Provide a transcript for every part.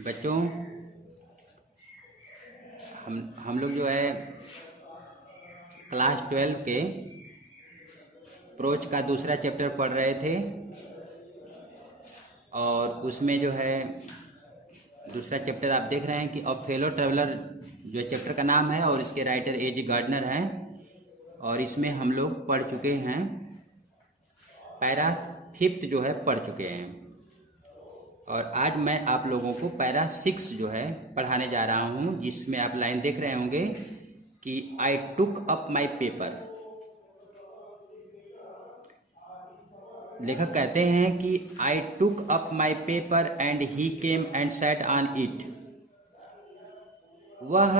बच्चों, हम लोग जो है क्लास 12 के प्रोच का दूसरा चैप्टर पढ़ रहे थे और उसमें जो है दूसरा चैप्टर आप देख रहे हैं कि अ फेलो ट्रेवलर जो चैप्टर का नाम है और इसके राइटर ए.जी. गार्डनर हैं और इसमें हम लोग पढ़ चुके हैं, पैरा 5 जो है पढ़ चुके हैं और आज मैं आप लोगों को पैरा 6 जो है पढ़ाने जा रहा हूँ, जिसमें आप लाइन देख रहे होंगे कि I took up my paper. लेखक कहते हैं कि I took up my paper and he came and sat on it. वह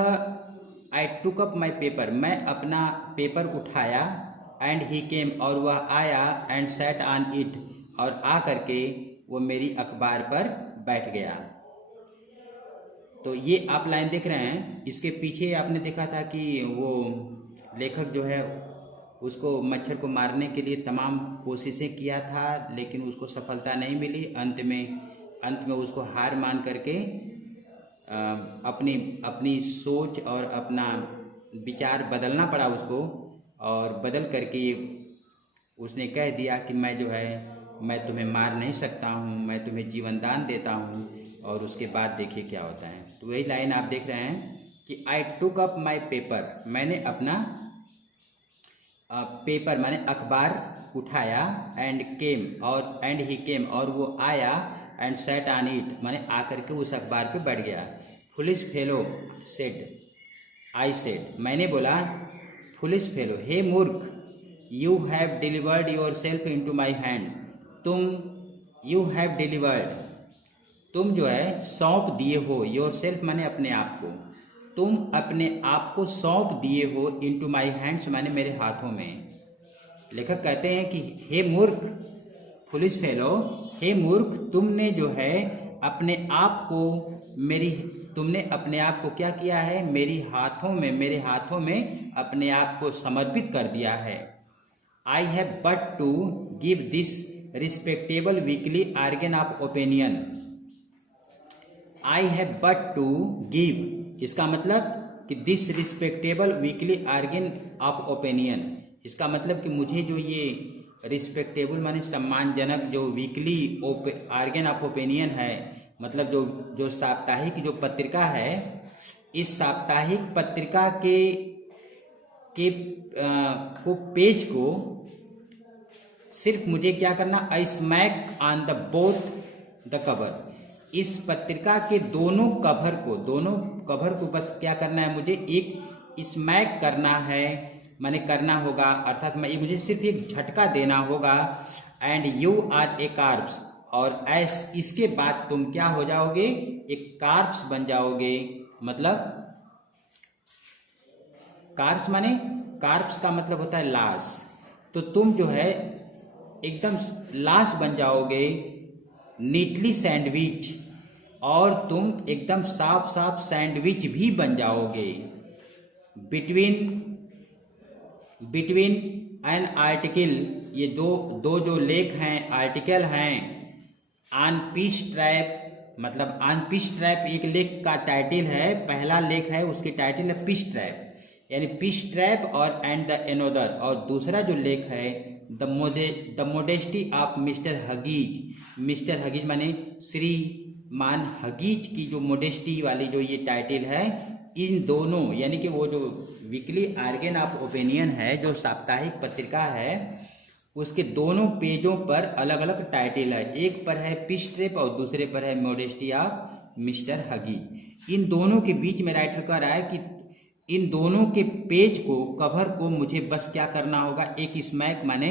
I took up my paper, मैं अपना पेपर उठाया, एंड ही केम और वह आया, एंड सैट ऑन इट और आ करके वो मेरी अखबार पर बैठ गया। तो ये आप लाइन देख रहे हैं, इसके पीछे आपने देखा था कि वो लेखक जो है उसको मच्छर को मारने के लिए तमाम कोशिशें किया था, लेकिन उसको सफलता नहीं मिली। अंत में उसको हार मान करके अपनी सोच और अपना विचार बदलना पड़ा उसको, और बदल करके उसने कह दिया कि मैं तुम्हें मार नहीं सकता हूँ, मैं तुम्हें जीवन दान देता हूँ। और उसके बाद देखिए क्या होता है। तो वही लाइन आप देख रहे हैं कि I took up my paper, मैंने अपना पेपर माने अखबार उठाया, एंड केम और एंड ही केम और वो आया, एंड सैट ऑन इट माने आकर के उस अखबार पे बैठ गया। Foolish fellow said, I said, मैंने बोला, फुलिश फेलो, हे मूर्ख, you have delivered yourself into my hand. You have delivered, तुम जो है सौंप दिए हो, योर सेल्फ माने अपने आप को, तुम अपने आप को सौंप दिए हो, इनटू माई हैंड्स माने मेरे हाथों में। लेखक कहते हैं कि हे मूर्ख, फुलिश फेलो, हे मूर्ख, तुमने जो है अपने आप को तुमने अपने आप को क्या किया है, मेरे हाथों में अपने आप को समर्पित कर दिया है। I have but to give this respectable weekly organ of opinion. I have but to give, इसका मतलब कि this respectable weekly organ of opinion, इसका मतलब कि मुझे जो ये रिस्पेक्टेबल माने सम्मानजनक जो वीकली आर्गन ऑफ ओपिनियन है, मतलब जो साप्ताहिक जो पत्रिका है, इस साप्ताहिक पत्रिका को पेज को सिर्फ मुझे क्या करना, I smack on the both the covers, इस पत्रिका के दोनों कवर को बस क्या करना है, मुझे एक स्मैक करना है, माने करना होगा, अर्थात मुझे सिर्फ एक झटका देना होगा। And you are a corpse, और इसके बाद तुम क्या हो जाओगे, एक कार्प्स बन जाओगे। मतलब कार्प्स का मतलब होता है लाश, तो तुम जो है एकदम लाश बन जाओगे, नीटली सैंडविच, और तुम एकदम साफ सैंडविच भी बन जाओगे। बिटवीन एन आर्टिकल, ये दो जो लेख हैं, आर्टिकल हैं, ऑन पीस ट्रैप, मतलब ऑन पीस ट्रैप एक लेख का टाइटल है, पहला लेख है उसकी टाइटल है पीस ट्रैप, यानी पीस ट्रैप और एंड द एनोदर, और दूसरा जो लेख है the modesty of mister Huggies माने श्रीमान हगीज की जो मोडेस्टी वाली जो ये टाइटल है, इन दोनों यानी कि वो जो वीकली आर्गन ऑफ ओपिनियन है, जो साप्ताहिक पत्रिका है, उसके दोनों पेजों पर अलग अलग टाइटल है, एक पर है पीस ट्रैप और दूसरे पर है मोडेस्टी ऑफ मिस्टर हगीज। इन दोनों के बीच में राइटर कह रहा है कि इन दोनों के पेज को, कवर को मुझे बस क्या करना होगा, एक स्मैक माने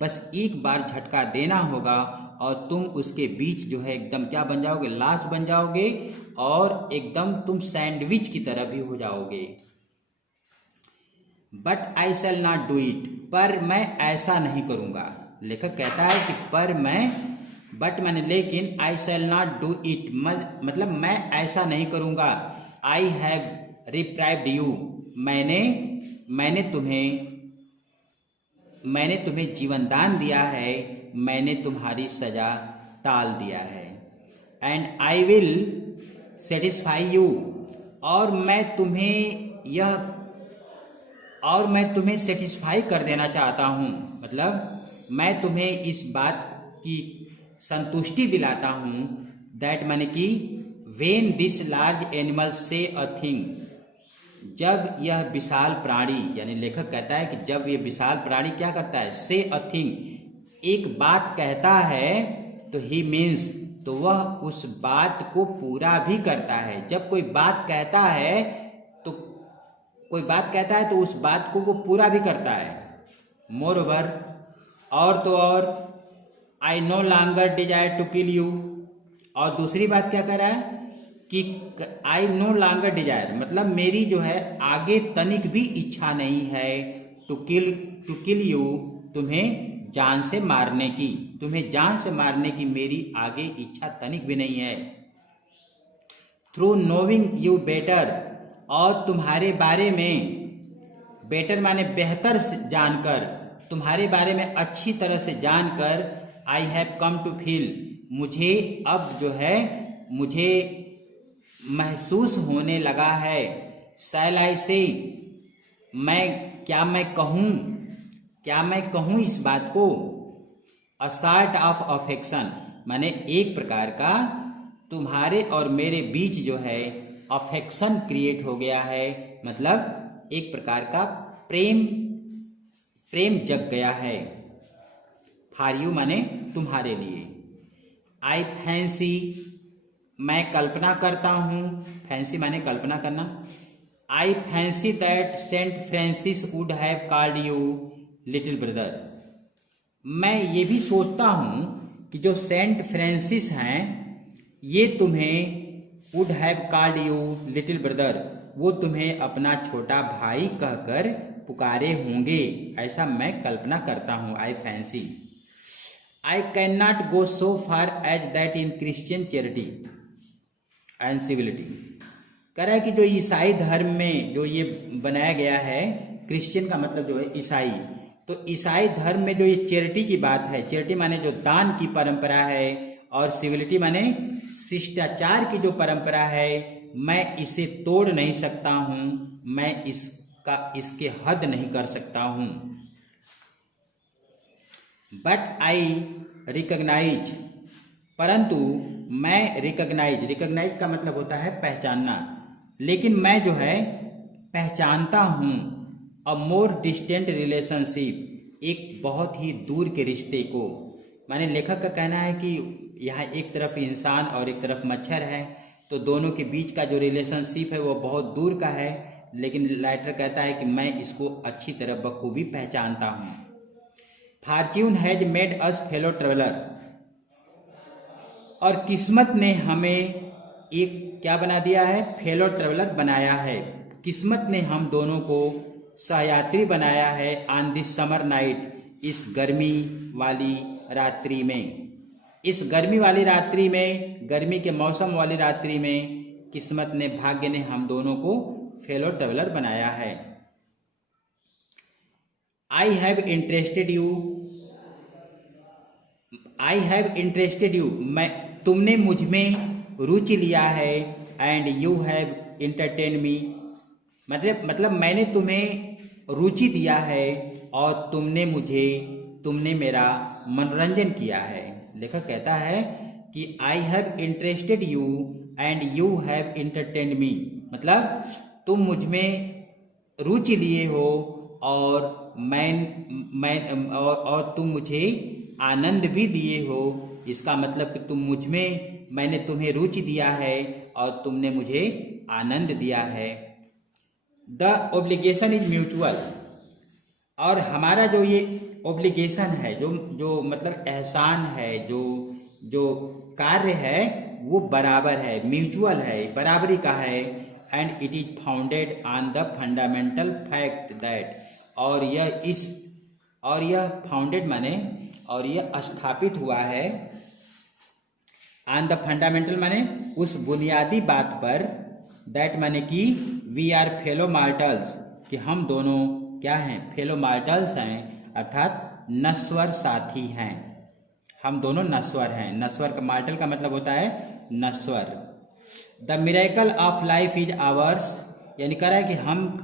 बस एक बार झटका देना होगा, और तुम उसके बीच जो है एकदम क्या बन जाओगे, लाश बन जाओगे, और एकदम तुम सैंडविच की तरह भी हो जाओगे। But I shall not do it, पर मैं ऐसा नहीं करूंगा। लेखक कहता है कि बट मैंने लेकिन, आई शैल नॉट डू इट मतलब मैं ऐसा नहीं करूंगा। आई हैव रिप्राइव्ड यू, मैंने तुम्हें जीवन दान दिया है, मैंने तुम्हारी सजा टाल दिया है। And I will satisfy you, और मैं तुम्हें सेटिस्फाई कर देना चाहता हूँ, मतलब मैं तुम्हें इस बात की संतुष्टि दिलाता हूँ। दैट माने कि व्हेन दिस लार्ज एनिमल से अ थिंग, जब यह विशाल प्राणी, यानी लेखक कहता है कि जब यह विशाल प्राणी क्या करता है, से अ थिंग, एक बात कहता है, तो ही मीन्स, तो वह उस बात को पूरा भी करता है। जब कोई बात कहता है तो उस बात को वो पूरा भी करता है। मोर ओवर, और तो और, I no longer desire to kill you, और दूसरी बात क्या कर रहा है कि आई नो लॉन्गर डिजायर, मतलब मेरी जो है आगे तनिक भी इच्छा नहीं है, टू किल यू, तुम्हें जान से मारने की मेरी आगे इच्छा तनिक भी नहीं है। थ्रू नोविंग यू बेटर, और तुम्हारे बारे में, बेटर माने बेहतर जानकर, तुम्हारे बारे में अच्छी तरह से जानकर, I have come to feel, मुझे अब जो है मुझे महसूस होने लगा है। शैल आई से, क्या मैं कहूँ इस बात को। अ सॉर्ट ऑफ अफेक्शन, माने एक प्रकार का तुम्हारे और मेरे बीच जो है अफेक्शन क्रिएट हो गया है, मतलब एक प्रकार का प्रेम जग गया है। फॉर यू माने तुम्हारे लिए। आई फैंसी, मैं कल्पना करता हूँ, फैंसी माने कल्पना करना। I fancy that Saint Francis would have called you little brother, मैं ये भी सोचता हूँ कि जो सेंट फ्रांसिस हैं ये तुम्हें would have called you little brother, वो तुम्हें अपना छोटा भाई कहकर पुकारे होंगे, ऐसा मैं कल्पना करता हूँ। I fancy. I can not go so far as that in Christian charity and civility, कह रहा है कि जो ईसाई धर्म में जो ये बनाया गया है, क्रिश्चियन का मतलब जो है ईसाई, तो ईसाई धर्म में जो ये चैरिटी की बात है, चैरिटी माने जो दान की परंपरा है, और सिविलिटी माने शिष्टाचार की जो परंपरा है, मैं इसे तोड़ नहीं सकता हूँ, मैं इसके हद नहीं कर सकता हूँ। बट आई रिकॉग्नाइज, परंतु मैं रिकॉग्नाइज का मतलब होता है पहचानना, लेकिन मैं जो है पहचानता हूँ अ मोर डिस्टेंट रिलेशनशिप, एक बहुत ही दूर के रिश्ते को। माने लेखक का कहना है कि यहाँ एक तरफ इंसान और एक तरफ मच्छर है, तो दोनों के बीच का जो रिलेशनशिप है वो बहुत दूर का है, लेकिन राइटर कहता है कि मैं इसको अच्छी तरह बखूबी पहचानता हूँ। Fortune has made us fellow traveller, और किस्मत ने हमें एक क्या बना दिया है, फेलो ट्रेवलर बनाया है। किस्मत ने हम दोनों को सहयात्री बनाया है। ऑन दिस समर नाइट, इस गर्मी वाली रात्रि में, इस गर्मी वाली रात्रि में, गर्मी के मौसम वाली रात्रि में किस्मत ने, भाग्य ने हम दोनों को फेलो ट्रेवलर बनाया है। आई हैव इंटरेस्टेड यू, तुमने मुझ में रुचि लिया है। And you have entertain me, मतलब मैंने तुम्हें रुचि दिया है और तुमने मेरा मनोरंजन किया है। लेखक कहता है कि I have interested you and you have entertain me, मतलब तुम मुझ में रुचि लिए हो और और तुम मुझे आनंद भी दिए हो। इसका मतलब कि मैंने तुम्हें रुचि दिया है और तुमने मुझे आनंद दिया है। द ऑब्लिगेशन इज म्यूचुअल, और हमारा जो ये ऑब्लिगेशन है, जो मतलब एहसान है, जो कार्य है वो बराबर है, म्यूचुअल है, बराबरी का है। And it is founded on the fundamental fact that, और यह फाउंडेड माने, और यह स्थापित हुआ है ऑन द फंडामेंटल माने उस बुनियादी बात पर, दैट माने कि वी आर फेलो मार्टल्स, कि हम दोनों क्या हैं, फेलो मार्टल्स हैं, अर्थात नश्वर साथी हैं। हम दोनों नश्वर हैं। नश्वर का, मार्टल का मतलब होता है नश्वर। The miracle of life is ours, यानी कह रहा है कि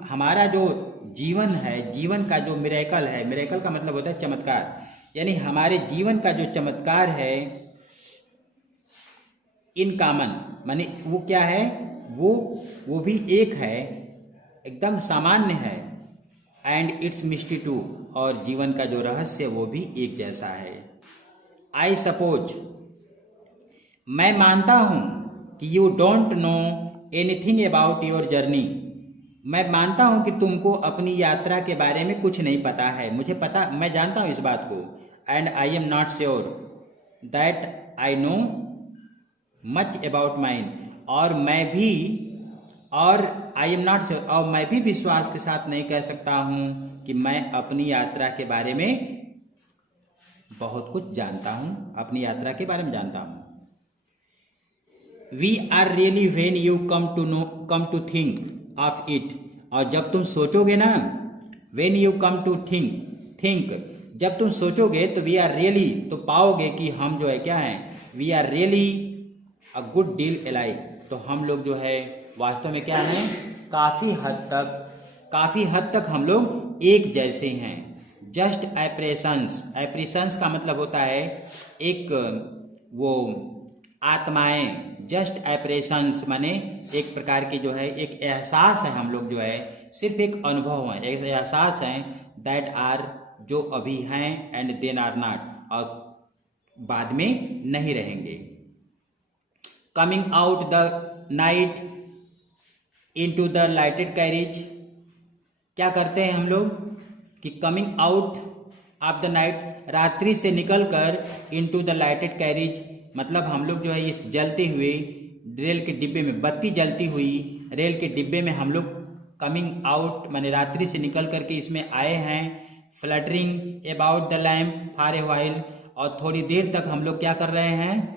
हमारा जो जीवन है, जीवन का जो मिरेकल है, मिरेकल का मतलब होता है चमत्कार, यानी हमारे जीवन का जो चमत्कार है, इन कॉमन माने वो क्या है, वो भी एक है, एकदम सामान्य है, एंड इट्स मिस्ट्री टू, और जीवन का जो रहस्य वो भी एक जैसा है। आई सपोज, मैं मानता हूं कि you don't know anything about your journey, मैं मानता हूं कि तुमको अपनी यात्रा के बारे में कुछ नहीं पता है, मुझे पता, मैं जानता हूं इस बात को। And I am not sure that I know much about mine, और आई एम नॉट श्योर, और मैं भी विश्वास के साथ नहीं कह सकता हूं कि मैं अपनी यात्रा के बारे में बहुत कुछ जानता हूं, अपनी यात्रा के बारे में जानता हूं। We are really when you come to think of it, और जब तुम सोचोगे ना, when you come to think, जब तुम सोचोगे तो वी आर रियली, तो पाओगे कि हम जो है क्या है, we are really a good deal alike, तो हम लोग जो है वास्तव में क्या है, काफ़ी हद तक हम लोग एक जैसे हैं। जस्ट एप्रेशंस का मतलब होता है एक वो आत्माएं, जस्ट एप्रेशंस माने एक प्रकार की जो है एक एहसास है, हम लोग जो है सिर्फ एक अनुभव है, एक एहसास है, दैट आर जो अभी हैं, एंड देन आर नॉट, और बाद में नहीं रहेंगे। Coming out the night into the lighted carriage, क्या करते हैं हम लोग कि coming out of the night, रात्रि से निकलकर इनटू द लाइटेड कैरेज, मतलब हम लोग जो है इस जलते हुए रेल के डिब्बे में, बत्ती जलती हुई रेल के डिब्बे में हम लोग कमिंग आउट माने रात्रि से निकल करके इसमें आए हैं। Fluttering about the lamp for a while, और थोड़ी देर तक हम लोग क्या कर रहे हैं,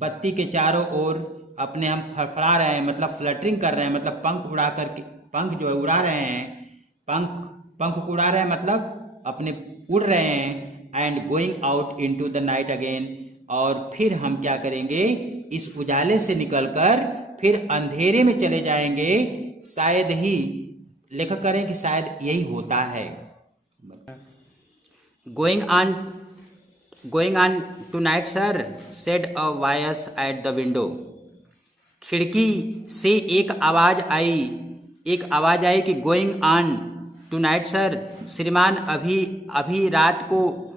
बत्ती के चारों ओर अपने हम फड़फड़ा रहे हैं, मतलब फ्लटरिंग कर रहे हैं, मतलब पंख उड़ा करके, पंख जो है उड़ा रहे हैं, पंख उड़ा रहे हैं मतलब अपने उड़ रहे हैं। And going out into the night again, और फिर हम क्या करेंगे, इस उजाले से निकलकर फिर अंधेरे में चले जाएंगे। शायद ही लेखक करें कि शायद यही होता है। Going on tonight sir, said a voice at the window, खिड़की से एक आवाज आई कि going on tonight sir, श्रीमान अभी रात को,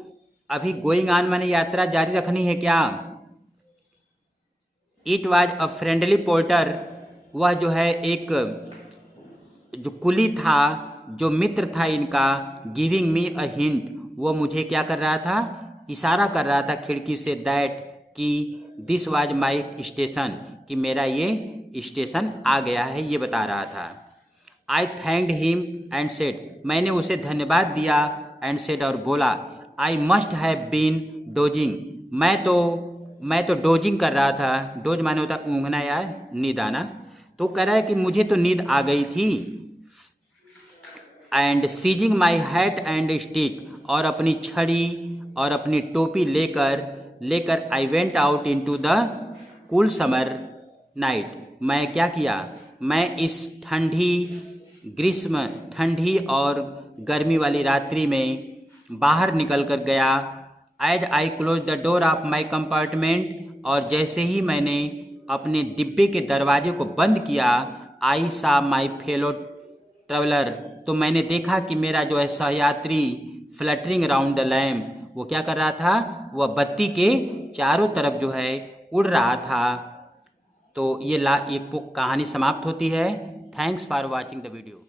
अभी गोइंग ऑन माने यात्रा जारी रखनी है क्या। It was a friendly porter, वह जो है एक जो कुली था, जो मित्र था इनका, गिविंग मी अ हिंट, वो मुझे क्या कर रहा था, इशारा कर रहा था खिड़की से, दैट कि दिस वाज माई स्टेशन, कि मेरा ये स्टेशन आ गया है, ये बता रहा था। I thanked him and said, मैंने उसे धन्यवाद दिया, एंड सेड और बोला, I must have been dozing, मैं तो डोजिंग कर रहा था। डोज माने होता ऊँघना या नींद आना, तो कह रहा है कि मुझे तो नींद आ गई थी। And seizing my hat and stick, और अपनी छड़ी और अपनी टोपी लेकर I went out into the cool summer night, मैं क्या किया, मैं इस ठंडी और गर्मी वाली रात्रि में बाहर निकल कर गया। As I close the door of my compartment, और जैसे ही मैंने अपने डिब्बे के दरवाजे को बंद किया, आई सा माई फेलो ट्रेवलर, तो मैंने देखा कि मेरा जो है सहयात्री फ्लटरिंग अराउंड द लैम्प, वो क्या कर रहा था, वह बत्ती के चारों तरफ जो है उड़ रहा था। तो ये कहानी समाप्त होती है। Thanks for watching the video.